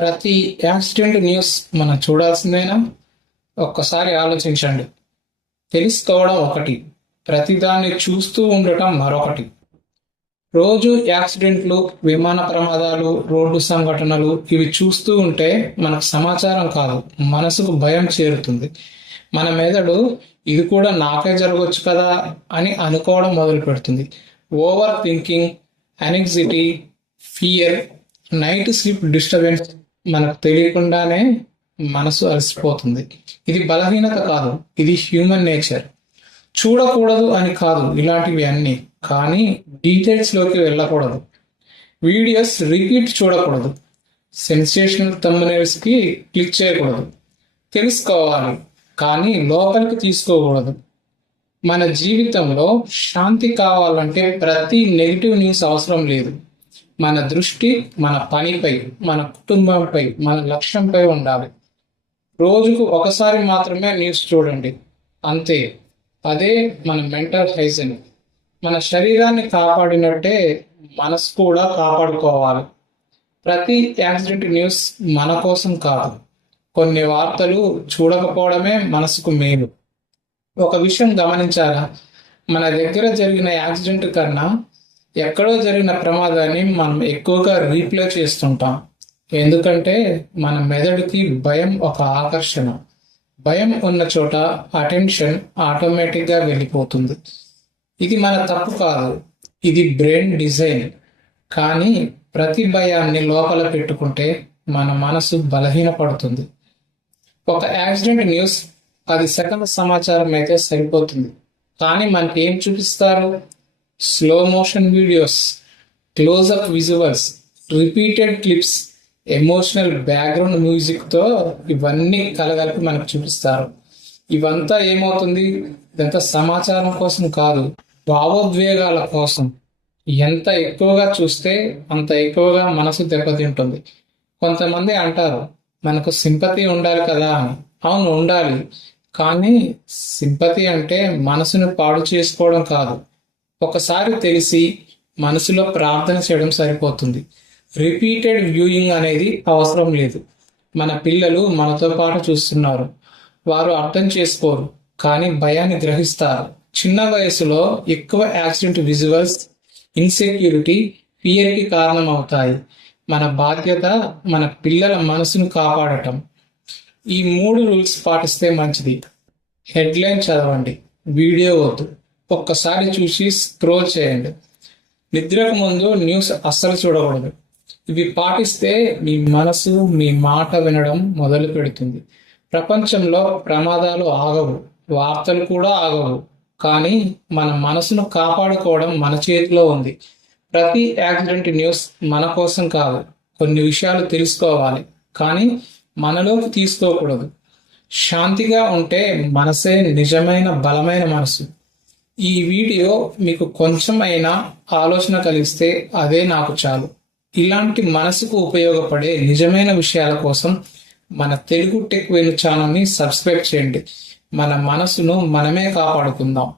ప్రతి accident news మనం చూడాల్సిందేనా? ఒక్కసారి ఆలోచించండి. తెలుసుకోవడం ఒకటి ప్రతిదాన్ని చూస్తూ ఉండటం మరొకటి. రోజు యాక్సిడెంట్లు విమాన ప్రమాదాలు రోడ్డు సంఘటనలు ఇవి చూస్తూ ఉంటే మనకు సమాచారం కాదు మనసుకు భయం చేరుతుంది. మన మెదడు ఇది కూడా నాకే జరగవచ్చు కదా అని అనుకోవడం మొదలు పెడుతుంది over thinking anxiety fear night sleep disturbance మనకు తెలియకుండానే మనసు అలసిపోతుంది. ఇది బలహీనత కాదు. ఇది హ్యూమన్ నేచర్ చూడకూడదు అని కాదు ఇలాంటివి అన్ని. కానీ డీటెయిల్స్లోకి వెళ్ళకూడదు. వీడియోస్ రిపీట్ చూడకూడదు. సెన్సేషనల్ thumbnails కి క్లిక్ చేయకూడదు. తెలుసుకోవాలి. కానీ లోపలికి తీసుకోకూడదు. మన జీవితంలో శాంతి కావాలంటే ప్రతి నెగిటివ్ న్యూస్ అవసరం లేదు. మన దృష్టి మన పనిపై మన కుటుంబంపై మన లక్ష్యంపై ఉండాలి. రోజుకు ఒకసారి మాత్రమే న్యూస్ చూడండి. అంతే. అదే మన మెంటల్ హైజన్. మన శరీరాన్ని కాపాడినట్టే మనసు కూడా కాపాడుకోవాలి. ప్రతి యాక్సిడెంట్ న్యూస్ మన కోసం కాదు. కొన్ని వార్తలు చూడకపోవడమే మనసుకు మేలు. ఒక విషయం గమనించారా? మన దగ్గర జరిగిన యాక్సిడెంట్ కన్నా ఎక్కడో జరిగిన ప్రమాదాన్ని మనం ఎక్కువగా రీప్లే చేస్తుంటాం. ఎందుకంటే మన మెదడుకి భయం ఒక ఆకర్షణ. భయం ఉన్న చోట అటెన్షన్ ఆటోమేటిక్గా వెళ్ళిపోతుంది. ఇది మన తప్పు కాదు. ఇది బ్రెయిన్ డిజైన్. కానీ ప్రతి భయాన్ని లోపల పెట్టుకుంటే మన మనసు బలహీనపడుతుంది. ఒక యాక్సిడెంట్ న్యూస్ పది సెకండ్ల సమాచారం అయితే సరిపోతుంది. కానీ మనకి ఏం చూపిస్తారు? Slow motion videos close up visuals repeated clips emotional background మ్యూజిక్తో ఇవన్నీ కలగలిపి మనకు చూపిస్తారు. ఇవంతా ఏమవుతుంది? ఇదంతా సమాచారం కోసం కాదు భావోద్వేగాల కోసం. ఎంత ఎక్కువగా చూస్తే అంత ఎక్కువగా మనసు దెబ్బతింటుంది. కొంతమంది అంటారు మనకు సింపతి ఉండాలి కదా అని. అవును ఉండాలి. కానీ సింపతి అంటే మనసును పాడు చేసుకోవడం కాదు. ఒకసారి తెలిసి మనసులో ప్రార్థన చేయడం సరిపోతుంది. రిపీటెడ్ వ్యూయింగ్ అనేది అవసరం లేదు. మన పిల్లలు మనతో పాటు చూస్తున్నారు. వారు అర్థం చేసుకోరు కానీ భయాన్ని గ్రహిస్తారు. చిన్న వయసులో ఎక్కువ యాక్సిడెంట్ విజువల్స్ ఇన్సెక్యూరిటీ ఫియర్కి కారణమవుతాయి. మన బాధ్యత మన పిల్లల మనసును కాపాడటం. ఈ మూడు రూల్స్ పాటిస్తే మంచిది. హెడ్లైన్ చదవండి. వీడియో వద్దు. ఒక్కసారి చూసి స్క్రోల్ చేయండి. నిద్రకు ముందు న్యూస్ అస్సలు చూడకూడదు. ఇవి పాటిస్తే మీ మనసు మీ మాట వినడం మొదలు పెడుతుంది. ప్రపంచంలో ప్రమాదాలు ఆగవు వార్తలు కూడా ఆగవు. కానీ మన మనసును కాపాడుకోవడం మన చేతిలో ఉంది. ప్రతి యాక్సిడెంట్ న్యూస్ మన కోసం కాదు కొన్ని విషయాలు తెలుసుకోవాలి. కానీ మనలోకి తీసుకోకూడదు. శాంతిగా ఉంటే మనసే నిజమైన బలమైన మనసు. ఈ వీడియో మీకు కొంచెం అయినా ఆలోచన కలిగిస్తే అదే నాకు చాలు. ఇలాంటి మనసుకు ఉపయోగపడే నిజమైన విషయాల కోసం మన తెలుగు టెక్ వేలు ఛానల్ని సబ్స్క్రైబ్ చేయండి. మన మనసును మనమే కాపాడుకుందాం.